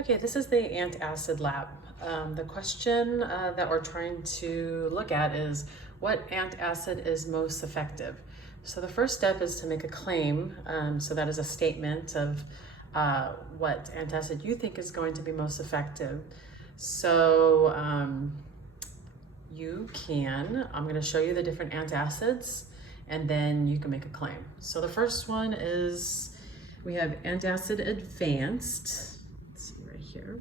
Okay, this is the Antacid lab. The question that we're trying to look at is what antacid is most effective. So the first step is to make a claim. So that is a statement of what antacid you think is going to be most effective. So I'm going to show you the different antacids and then you can make a claim. So the first one is we have Antacid Advanced. Here,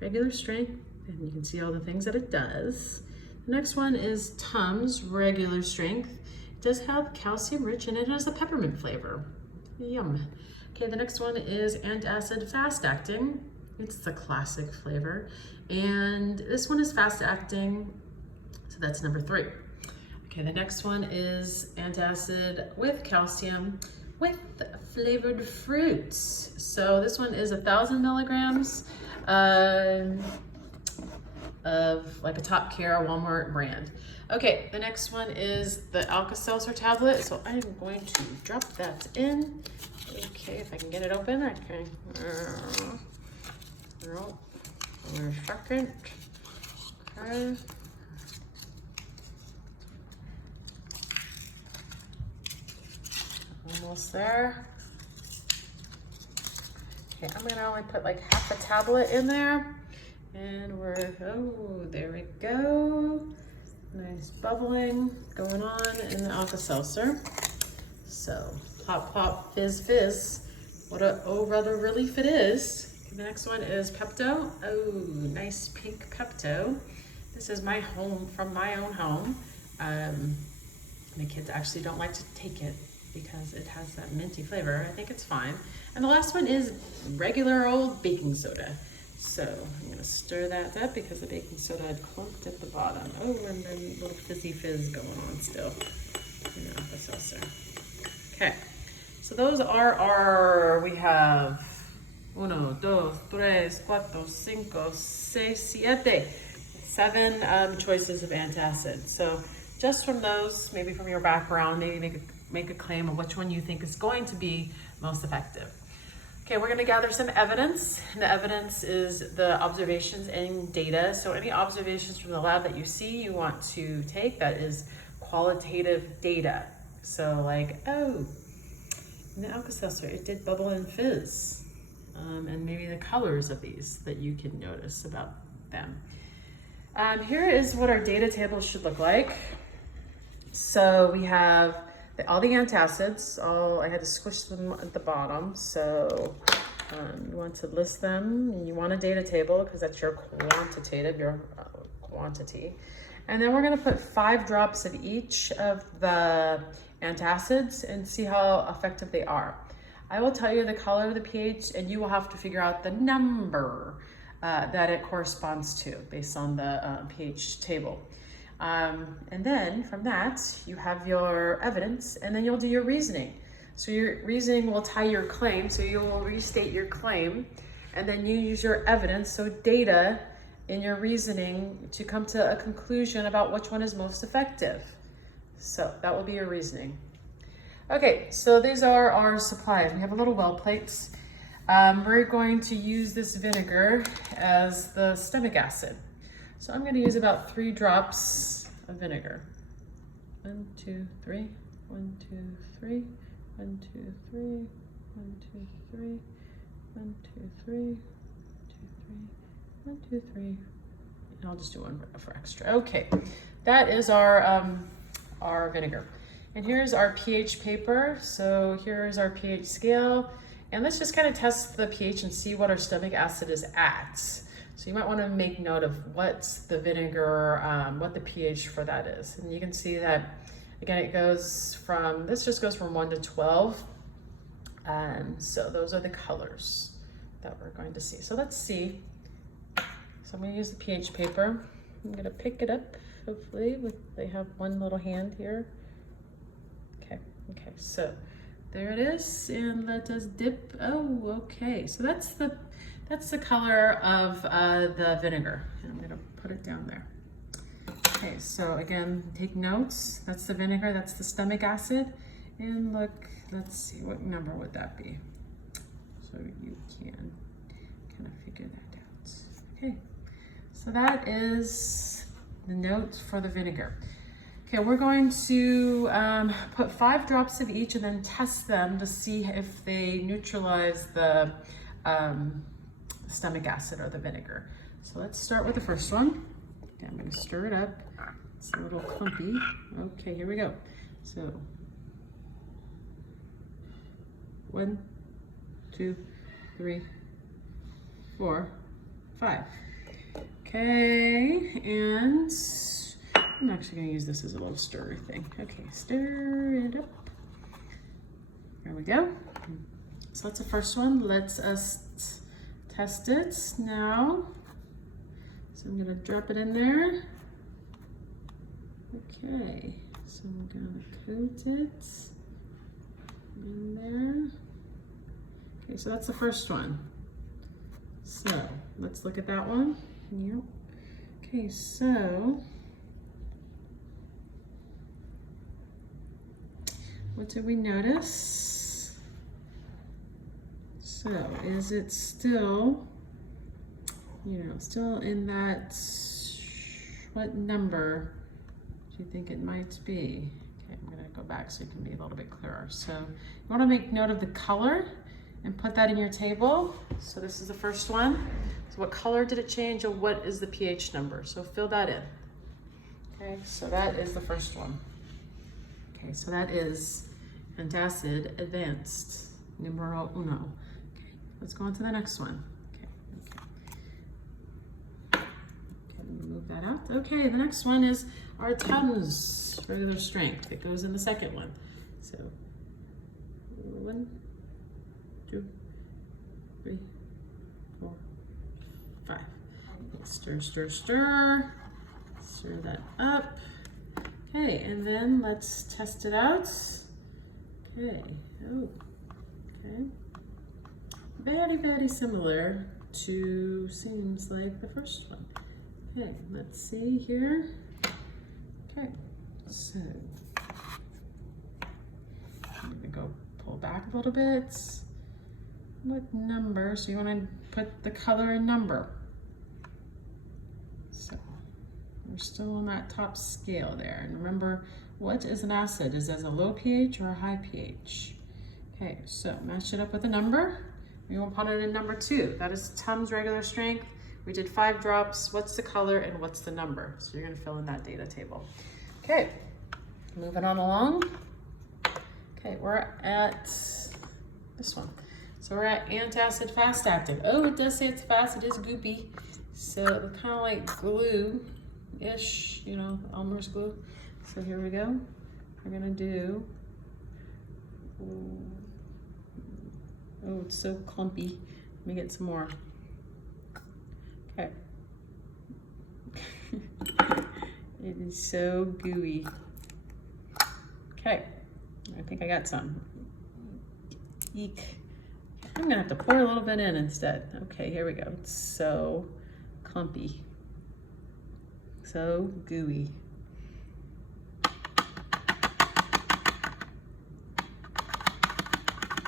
regular strength, and you can see all the things that it does. The next one is Tums regular strength. It does have calcium rich and it has a peppermint flavor. Yum. Okay, the next one is Antacid Fast Acting. It's the classic flavor. And this one is fast acting, so that's number 3. Okay, the next one is Antacid with calcium with flavored fruits. So this one is 1,000 milligrams of like a Top Care Walmart brand. Okay, the next one is the Alka-Seltzer tablet. So I'm going to drop that in. Okay, if I can get it open, I can. No, for a second. Okay. Almost there. Okay, I'm gonna only put like half a tablet in there. And oh, there we go. Nice bubbling going on in the Alka-Seltzer. So, pop, pop, fizz, fizz. What a oh brother relief it is. Okay, the next one is Pepto. Oh, nice pink Pepto. This is my home, from my own home. My kids actually don't like to take it because it has that minty flavor. I think it's fine. And the last one is regular old baking soda. So I'm gonna stir that up because the baking soda had clumped at the bottom. Oh, and then a little fizzy fizz going on still in the Alka-Seltzer. Okay, so those are our, we have 1, 2, 3, 4, 5, 6, 7 choices of antacid. So just from those, maybe from your background, maybe make a claim of which one you think is going to be most effective. Okay, we're gonna gather some evidence. And the evidence is the observations and data. So any observations from the lab that you see, you want to take, that is qualitative data. So like, oh, in the Alka-Seltzer, it did bubble and fizz. And maybe the colors of these that you can notice about them. Here is what our data table should look like. So we have all the antacids. I had to squish them at the bottom. So you want to list them. You want a data table because that's your quantitative, your quantity. And then we're going to put 5 drops of each of the antacids and see how effective they are. I will tell you the color of the pH, and you will have to figure out the number that it corresponds to based on the pH table. And then from that, you have your evidence, and then you'll do your reasoning. So your reasoning will tie your claim, so you will restate your claim, and then you use your evidence, so data in your reasoning to come to a conclusion about which one is most effective. So that will be your reasoning. Okay, so these are our supplies. We have a little well plates. We're going to use this vinegar as the stomach acid. So I'm going to use about 3 drops of vinegar. 1, 2, 3, 1, 2, 3, 1, 2, 3, 1, 2, 3, 1, 2, 3, 1, 2, 3, 1, 2, 3. And I'll just do one for extra. Okay, that is our vinegar. And here's our pH paper. So here's our pH scale. And let's just kind of test the pH and see what our stomach acid is at. So you might want to make note of what's the vinegar, what the pH for that is. And you can see that, again, it goes from, this just goes from 1 to 12. So those are the colors that we're going to see. So let's see. So I'm going to use the pH paper. I'm going to pick it up, hopefully, they have one little hand here. Okay, so there it is, and let us dip. Oh, okay, so that's the color of the vinegar. And I'm gonna put it down there. Okay, so again, take notes. That's the vinegar, that's the stomach acid. And look, let's see, what number would that be? So you can kind of figure that Okay, so that is the note for the vinegar. Okay, we're going to put 5 drops of each and then test them to see if they neutralize the stomach acid or the vinegar. So let's start with the first one. Okay, I'm going to stir it up. It's a little clumpy. Okay, here we go. So 1, 2, 3, 4, 5. Okay, and I'm actually going to use this as a little stirrer thing. Okay, stir it up. There we go. So that's the first one. Let's test it now. So I'm going to drop it in there. Okay, so I'm going to coat it in there. Okay, so that's the first one. So let's look at that one. Yep. Okay, so what did we notice? So is it still, still in that, what number do you think it might be? Okay, I'm gonna go back so you can be a little bit clearer. So you wanna make note of the color and put that in your table. So this is the first one. So what color did it change and what is the pH number? So fill that in. Okay, so that is the first one. Okay, so that is Antacid Advanced Numero Uno. Okay, let's go on to the next one. Okay, let me move that out. Okay, the next one is our Tums regular strength. It goes in the second one. So 1, 2, 3, 4, 5. Stir, stir, stir. Stir that up. Okay, and then let's test it out. Okay, oh, okay. Very, very similar to, seems like the first one. Okay, let's see here. Okay, so I'm gonna go pull back a little bit. What number? So you wanna put the color and number. So we're still on that top scale there. And remember, what is an acid? Is it a low pH or a high pH? Okay, so match it up with a number. We will put it in number 2. That is Tums regular strength. We did 5 drops. What's the color and what's the number? So you're gonna fill in that data table. Okay, moving on along. Okay, we're at this one. So we're at Antacid fast acting. Oh, it does say it's fast, it is goopy. So it's kind of like glue-ish, Elmer's glue. So here we go. We're gonna do, oh, it's so clumpy. Let me get some more. Okay. It is so gooey. Okay, I think I got some. Eek. I'm gonna have to pour a little bit in instead. Okay, here we go. It's so clumpy. So gooey.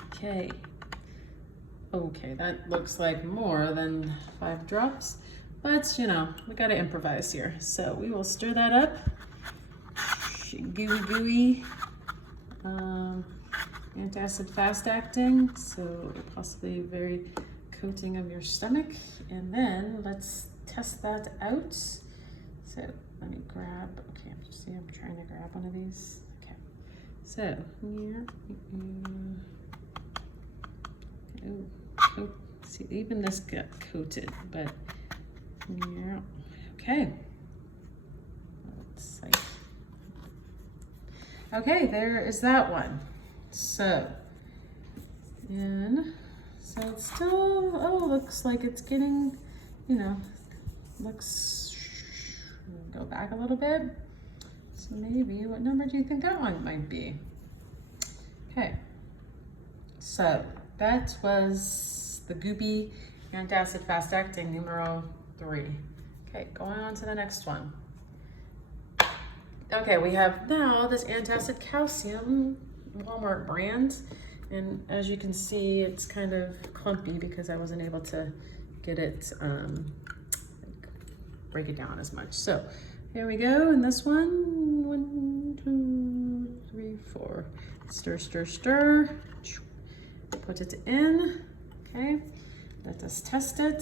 Okay. Okay, that looks like more than 5 drops, but we gotta improvise here. So we will stir that up. Gooey, gooey. Antacid fast acting, so possibly very coating of your stomach. And then let's test that out. So let me grab, okay, I'm trying to grab one of these. Okay, so here, oh, see, even this got coated, but yeah, okay. Let's see. Okay, there is that one. So it's still, oh, looks like it's getting, looks, go back a little bit. So maybe, what number do you think that one might be? Okay, so that was the goopy Antacid fast acting numero 3. Okay, going on to the next one. Okay, we have now this Antacid calcium Walmart brand, and as you can see, it's kind of clumpy because I wasn't able to get it break it down as much. So here we go, and this one, 1, 2, 3, 4. Stir, stir, stir. Put it in, okay? Let us test it.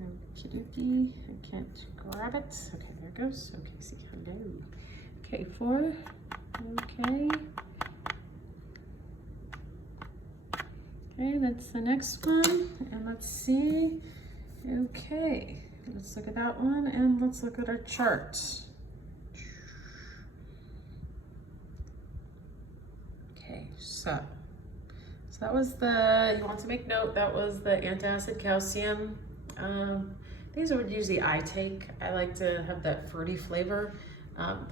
Okie dokie, I can't grab it. Okay, there it goes. Okay, see, hello. Okay, 4, okay. Okay, that's the next one, and let's see. Okay, let's look at that one, and let's look at our chart. Okay, so that was you want to make note, that was the antacid calcium. These are usually I take. I like to have that fruity flavor.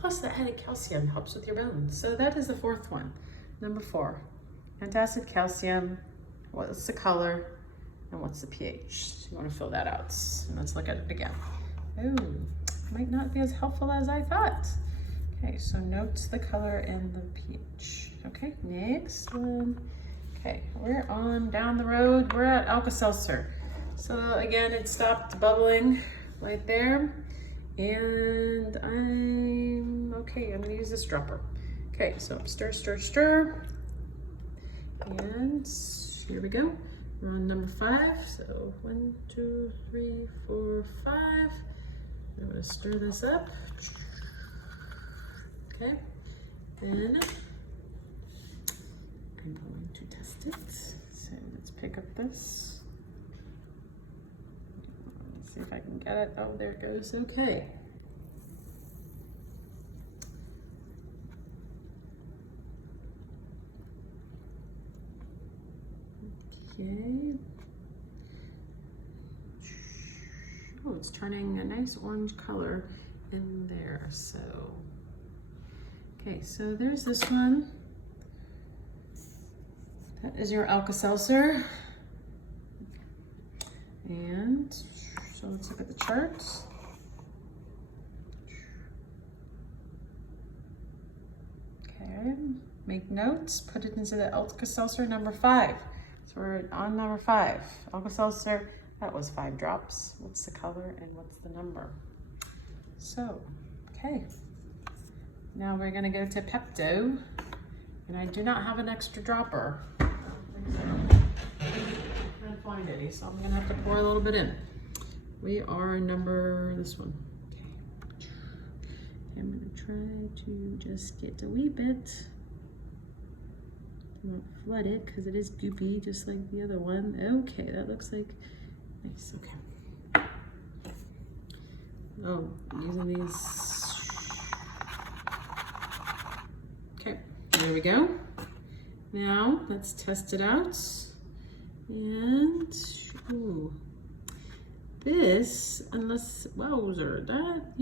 Plus the added calcium helps with your bones. So that is the 4th one. Number 4, antacid calcium. What's the color and what's the pH? You want to fill that out. And let's look at it again. Oh, might not be as helpful as I thought. Okay, so note the color and the pH. Okay, next one. Okay, we're on down the road. We're at Alka-Seltzer. So again, it stopped bubbling right there. And I'm gonna use this dropper. Okay, so stir, stir, stir. And here we go. We're on number 5. So 1, 2, 3, 4, 5. I'm gonna stir this up. Okay, then I'm going to test it. So let's pick up this. Let's see if I can get it. Oh, there it goes. Okay. Okay. Oh, it's turning a nice orange color in there. So, okay, so there's this one. That is your Alka-Seltzer. And so let's look at the charts. Okay, make notes, put it into the Alka-Seltzer number 5. So we're on number 5. Alka-Seltzer, that was 5 drops. What's the color and what's the number? So, okay. Now we're gonna go to Pepto, and I do not have an extra dropper. I can't find any, so I'm gonna have to pour a little bit in. We are number, this one. Okay. I'm gonna try to just get a wee bit. Don't flood it because it is goopy, just like the other one. Okay, that looks like nice. Okay. Oh, using these. Okay, there we go. Now let's test it out. And ooh, this, unless wowzer, that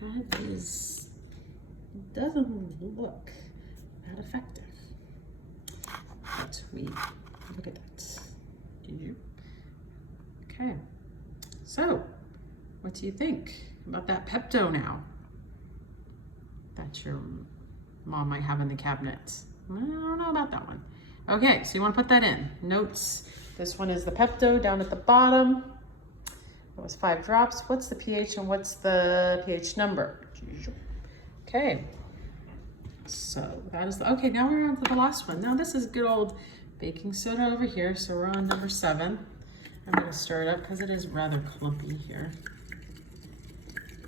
that is doesn't look that effective. But we look at that. Did you? Okay. So, what do you think about that Pepto now? That your mom might have in the cabinet. I don't know about that one. Okay, so you want to put that in. Notes. This one is the Pepto down at the bottom. It was 5 drops. What's the pH and what's the pH number? Okay. So that is okay, now we're on to the last one. Now this is good old baking soda over here. So we're on number 7. I'm gonna stir it up because it is rather clumpy here.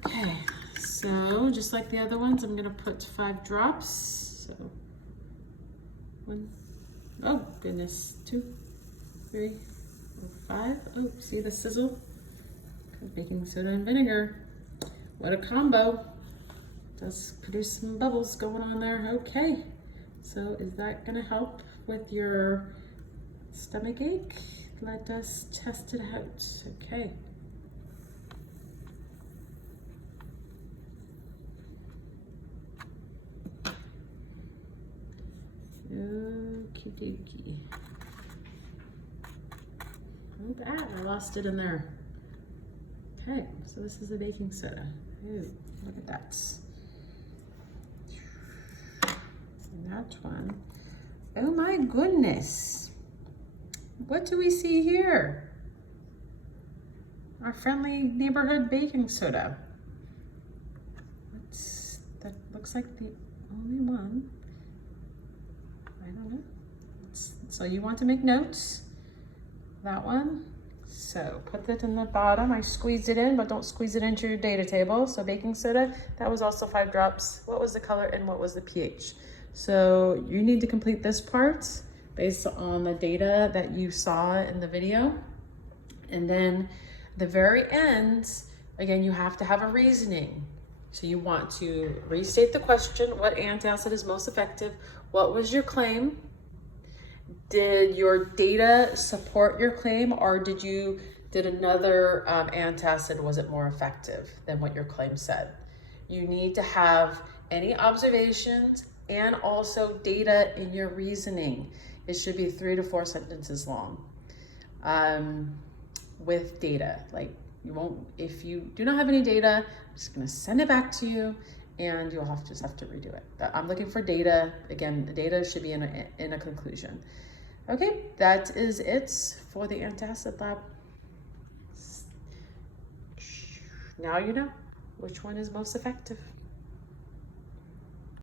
Okay, so just like the other ones, I'm gonna put 5 drops. So 1, oh goodness, 2, 3, 4, 5. Oh, see the sizzle? Baking soda and vinegar. What a combo. Does produce some bubbles going on there. Okay, so is that gonna help with your stomach ache? Let us test it out. Okay. Okie dokie. Oh, bad, I lost it in there. Okay, so this is the baking soda. Ooh, look at that. And that one. Oh my goodness. What do we see here? our friendly neighborhood baking soda. That looks like the only one. I don't know. So you want to make notes, that one. So put that in the bottom. I squeezed it in, but don't squeeze it into your data table. So baking soda, that was also 5 drops. What was the color and what was the pH? So you need to complete this part based on the data that you saw in the video. And then the very end, again, you have to have a reasoning. So you want to restate the question, what antacid is most effective? What was your claim? Did your data support your claim, or did another antacid, was it more effective than what your claim said? You need to have any observations and also data in your reasoning. It should be 3 to 4 sentences long with data. Like, you won't, if you do not have any data, I'm just gonna send it back to you and you'll just have to redo it. But I'm looking for data. Again, the data should be in a conclusion. Okay, that is it for the Antacid lab. Now you know which one is most effective.